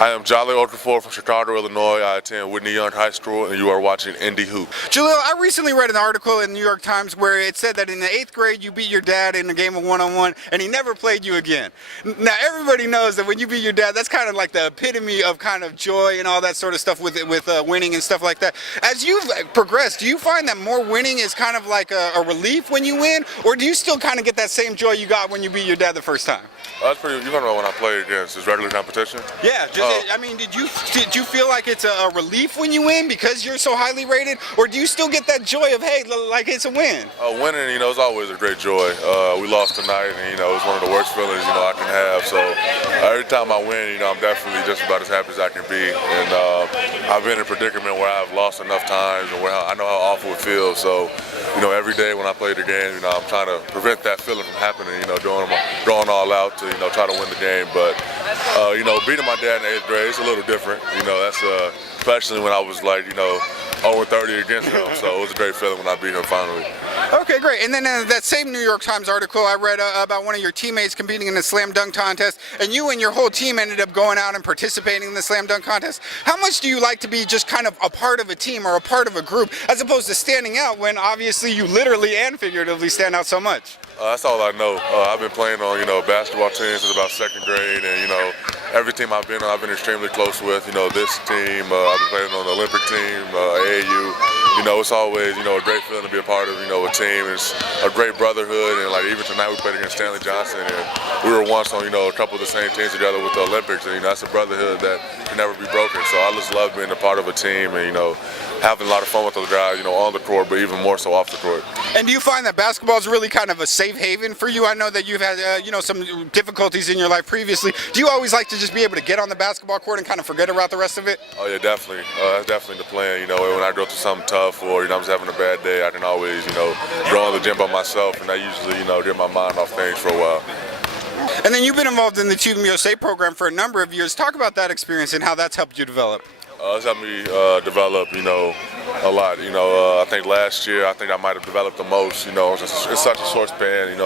I am Jahlil Okafor from Chicago, Illinois. I attend Whitney High School, and you are watching Indie Hoop. Jahlil, I recently read an article in the New York Times where it said that in the 8th grade you beat your dad in a game of one-on-one and he never played you again. Now everybody knows that when you beat your dad, that's kind of like the epitome of kind of joy and all that sort of stuff with winning and stuff like that. As you've progressed, do you find that more winning is kind of like a relief when you win, or do you still kind of get that same joy you got when you beat your dad the first time? That's pretty. You don't know when I played against his regular competition. Yeah, I mean, did you feel like it's a relief when you win because you're so highly rated, or do you still get that joy of, hey, like it's a win? Winning, is always a great joy. We lost tonight, and it's one of the worst feelings I can have. So every time I win, I'm definitely just about as happy as I can be. And I've been in a predicament where I've lost enough times, and where I know how awful it feels. So every day when I play the game, I'm trying to prevent that feeling from happening. Going all out to try to win the game. But beating my dad in the 8th grade, it's a little different. That's especially when I was like 0-30 against him. So it was a great feeling when I beat him finally. Okay, great. And then that same New York Times article, I read about one of your teammates competing in the slam dunk contest, and you and your whole team ended up going out and participating in the slam dunk contest. How much do you like to be just kind of a part of a team or a part of a group, as opposed to standing out when obviously you literally and figuratively stand out so much? That's all I know. I've been playing on basketball teams since about 2nd grade, and every team I've been on, I've been extremely close with. This team, I've been playing on the Olympic team, AAU. It's always a great feeling to be a part of a team. It's a great brotherhood, and like even tonight we played against Stanley Johnson, and we were once on a couple of the same teams together with the Olympics, and that's a brotherhood that can never be broken. So I just love being a part of a team, and having a lot of fun with those guys, on the court, but even more so off the court. And do you find that basketball is really kind of a safe haven for you? I know that you've had some difficulties in your life previously. Do you always like to just be able to get on the basketball court and kind of forget about the rest of it? Oh yeah, definitely. That's definitely the plan. When I go through something tough, or I'm just having a bad day, I can always go in the gym by myself, and I usually get my mind off things for a while. And then you've been involved in the Team USA program for a number of years. Talk about that experience and how that's helped you develop. It's helped me develop, a lot. I think last year, I might have developed the most. It's such a short span.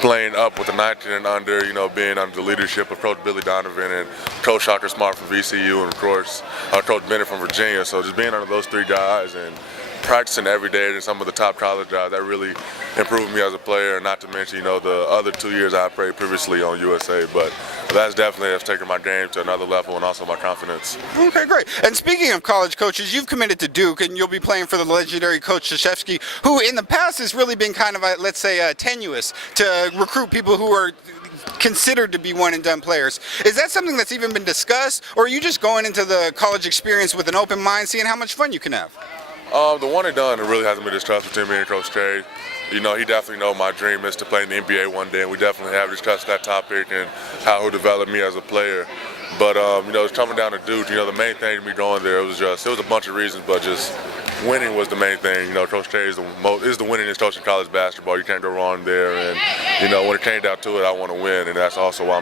Playing up with the 19 and under. Being under the leadership of Coach Billy Donovan and Coach Shocker Smart from VCU, and of course Coach Bennett from Virginia. So just being under those 3 guys and practicing every day to some of the top college guys, that really improved me as a player, not to mention, the other 2 years I played previously on USA. But that's definitely has taken my game to another level, and also my confidence. Okay, great. And speaking of college coaches, you've committed to Duke, and you'll be playing for the legendary Coach Krzyzewski, who in the past has really been kind of, let's say, tenuous to recruit people who are considered to be one-and-done players. Is that something that's even been discussed, or are you just going into the college experience with an open mind, seeing how much fun you can have? The one and done, it really hasn't been discussed between me and Coach K. He definitely knows my dream is to play in the NBA one day, and we definitely have discussed that topic and how he'll develop me as a player. But it's coming down to Duke. The main thing to me going there was a bunch of reasons, but just winning was the main thing. Coach K is the winningest coach in college basketball. You can't go wrong there, and when it came down to it, I want to win, and that's also why I'm